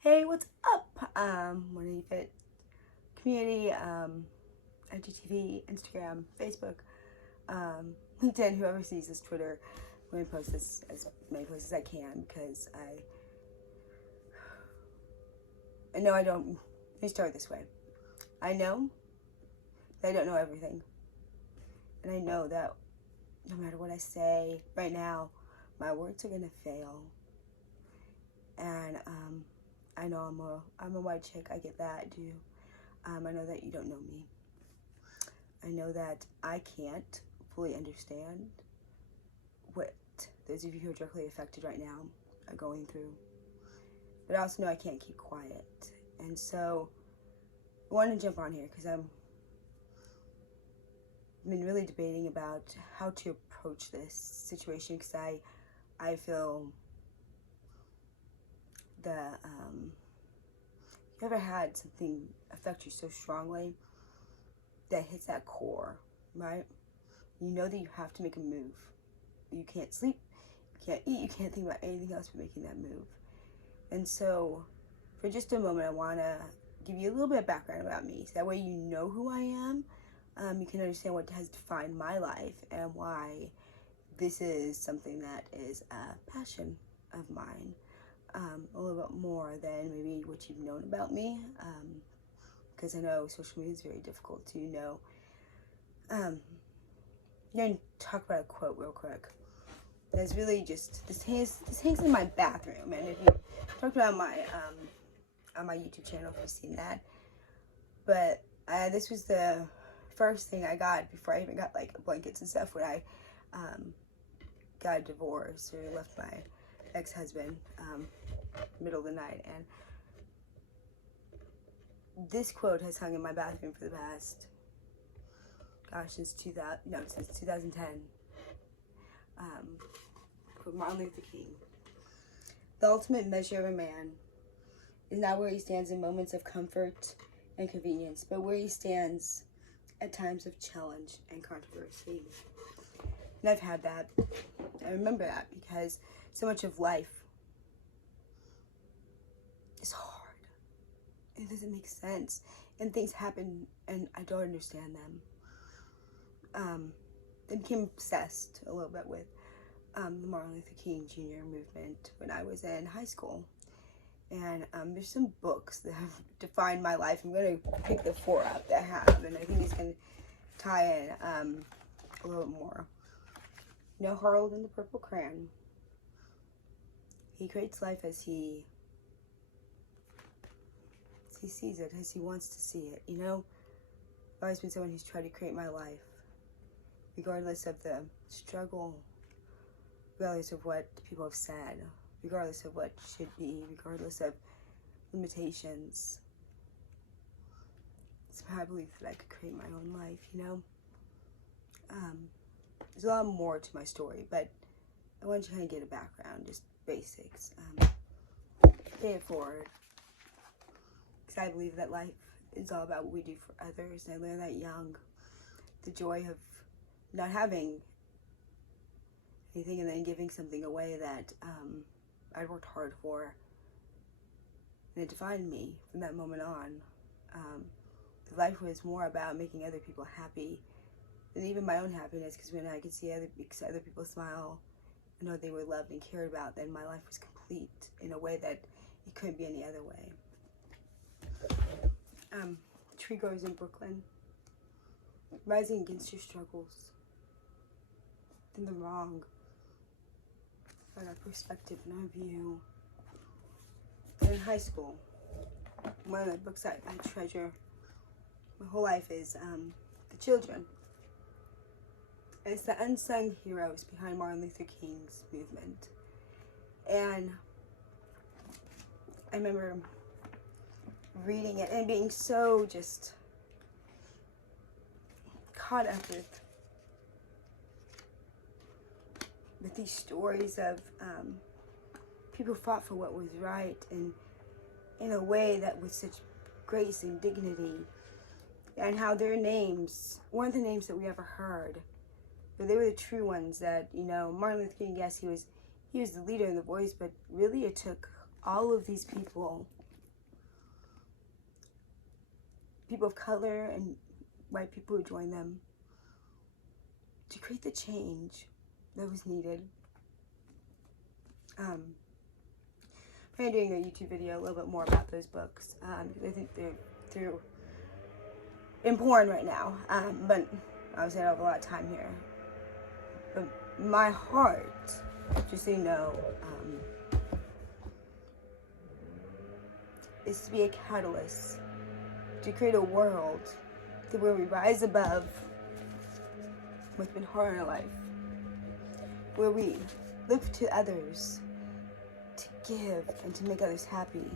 Hey, what's up? Morning Fit community, IGTV, Instagram, Facebook, LinkedIn, whoever sees this, Twitter. I'm going to post this as many places as I can because I know I don't. Let me start this way. I know that I don't know everything, and I know that no matter what I say right now, my words are going to fail. And I know I'm a white chick. I get that, too. I know that you don't know me. I know that I can't fully understand what those of you who are directly affected right now are going through. But I also know I can't keep quiet. And so I wanted to jump on here because I've been really debating about how to approach this situation because I feel that you ever had something affect you so strongly that hits that core, right? You know that you have to make a move. You can't sleep, you can't eat, you can't think about anything else but making that move. And so for just a moment, I want to give you a little bit of background about me. So that way you know who I am. You can understand what has defined my life and why this is something that is a passion of mine. A little bit more than maybe what you've known about me. Because I know social media is very difficult to know. I'm going to talk about a quote real quick. That's really just, this hangs in my bathroom. And if you talked about my on my YouTube channel, if you've seen that. But this was the first thing I got before I even got like blankets and stuff when I got divorced or left my ex-husband middle of the night. And this quote has hung in my bathroom for the past, since 2010. Martin Luther King. The ultimate measure of a man is not where he stands in moments of comfort and convenience, but where he stands at times of challenge and controversy. And I've had that. I remember that because so much of life is hard. It doesn't make sense. And things happen and I don't understand them. I became obsessed a little bit with the Martin Luther King Jr. movement when I was in high school. And there's some books that have defined my life. I'm going to pick the 4 up that have, and I think it's going to tie in a little bit more. Harold and the Purple Crayon. He creates life as he sees it, as he wants to see it. I've always been someone who's tried to create my life, regardless of the struggle, regardless of what people have said, regardless of what should be, regardless of limitations. Somehow I believe that I could create my own life, There's a lot more to my story, but I want you to kind of get a background, just basics. Pay it forward. Because I believe that life is all about what we do for others, and I learned that young. The joy of not having anything and then giving something away that I'd worked hard for. And it defined me from that moment on. Life was more about making other people happy than even my own happiness, because when I could see other people smile and know they were loved and cared about, then my life was complete in a way that it couldn't be any other way. Tree growers in Brooklyn, rising against your struggles, then the wrong, but our perspective and our view. And in high school, one of the books I treasure my whole life is The Children. And it's the unsung heroes behind Martin Luther King's movement. And I remember reading it and being so just caught up with these stories of people who fought for what was right, and in a way that with such grace and dignity, and how their names weren't the names that we ever heard, but they were the true ones. That Martin Luther King, yes, he was the leader and the voice, but really it took all of these people people of color and white people who join them, to create the change that was needed. I'm doing a YouTube video a little bit more about those books. I think they're important right now, but obviously I don't have a lot of time here. But my heart, just so you know, is to be a catalyst, to create a world where we rise above what's been hard in our life, where we look to others to give and to make others happy.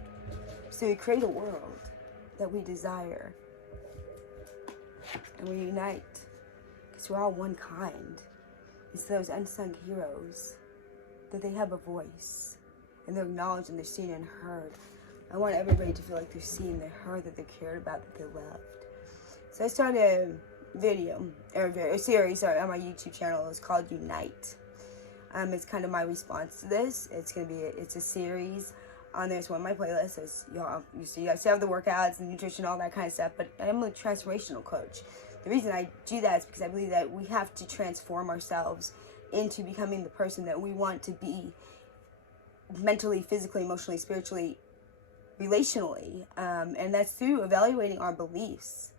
So we create a world that we desire, and we unite, because we're all one kind. It's those unsung heroes, that they have a voice, and they're acknowledged and they're seen and heard. I want everybody to feel like they're seen, they're heard, that they're cared about, that they're loved. So I started a series on my YouTube channel. It's called Unite. It's kind of my response to this. It's a series on there. It's one of my playlists. You guys have the workouts and nutrition, all that kind of stuff, but I'm a transformational coach. The reason I do that is because I believe that we have to transform ourselves into becoming the person that we want to be, mentally, physically, emotionally, spiritually, relationally, and that's through evaluating our beliefs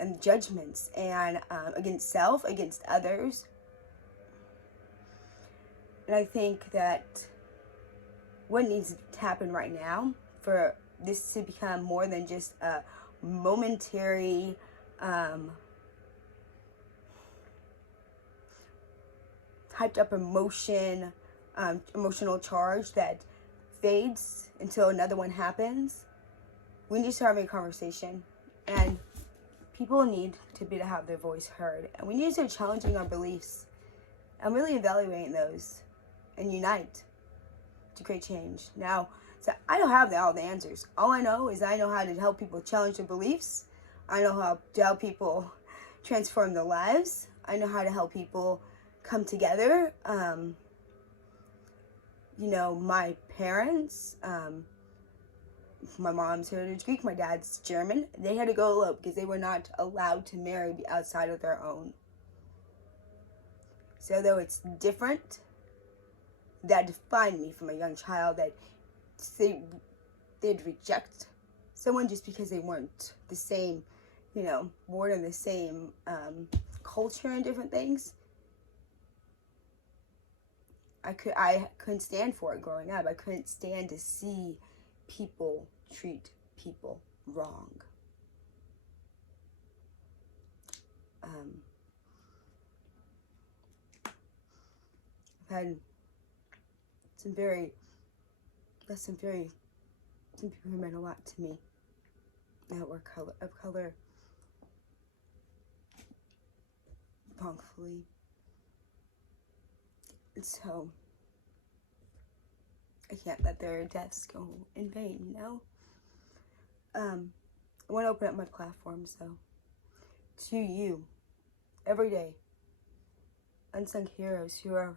and judgments, and against self, against others. And I think that what needs to happen right now for this to become more than just a momentary hyped up emotional charge that fades until another one happens. We need to start having a conversation, and people need to be to have their voice heard, and we need to start challenging our beliefs and really evaluating those and unite to create change. Now, so I don't have all the answers. All I know is I know how to help people challenge their beliefs. I know how to help people transform their lives. I know how to help people come together. My parents, my mom's heritage Greek, my dad's German, they had to go elope because they were not allowed to marry outside of their own. So though it's different, that defined me from a young child, that they'd reject someone just because they weren't the same, born in the same culture and different things. I couldn't stand for it growing up. I couldn't stand to see people treat people wrong. I've had some people who meant a lot to me that were of color, wrongfully. And so I can't let their deaths go in vain, I want to open up my platform, so to you, every day, unsung heroes who are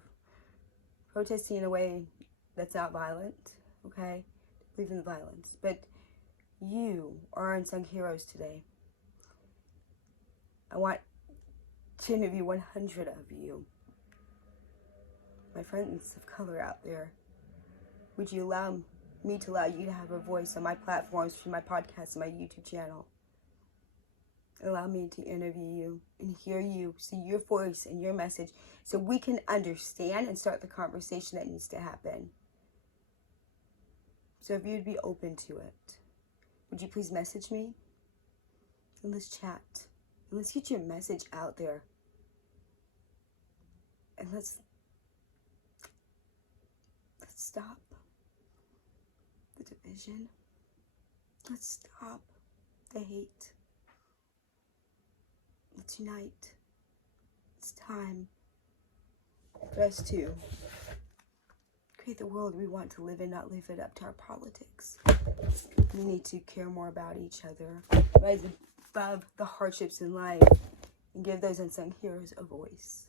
protesting in a way that's not violent, okay? Believe in the violence, but you are unsung heroes today. I want to interview 100 of you, my friends of color out there. Would you allow me to allow you to have a voice on my platforms, through my podcast and my YouTube channel? Allow me to interview you and hear you, see your voice and your message, so we can understand and start the conversation that needs to happen. So if you'd be open to it, would you please message me? And let's chat. And let's get your message out there. And let's stop the division. Let's stop the hate. Let's unite. It's time for us to create the world we want to live in, not live it up to our politics. We need to care more about each other, rise above the hardships in life, and give those unsung heroes a voice.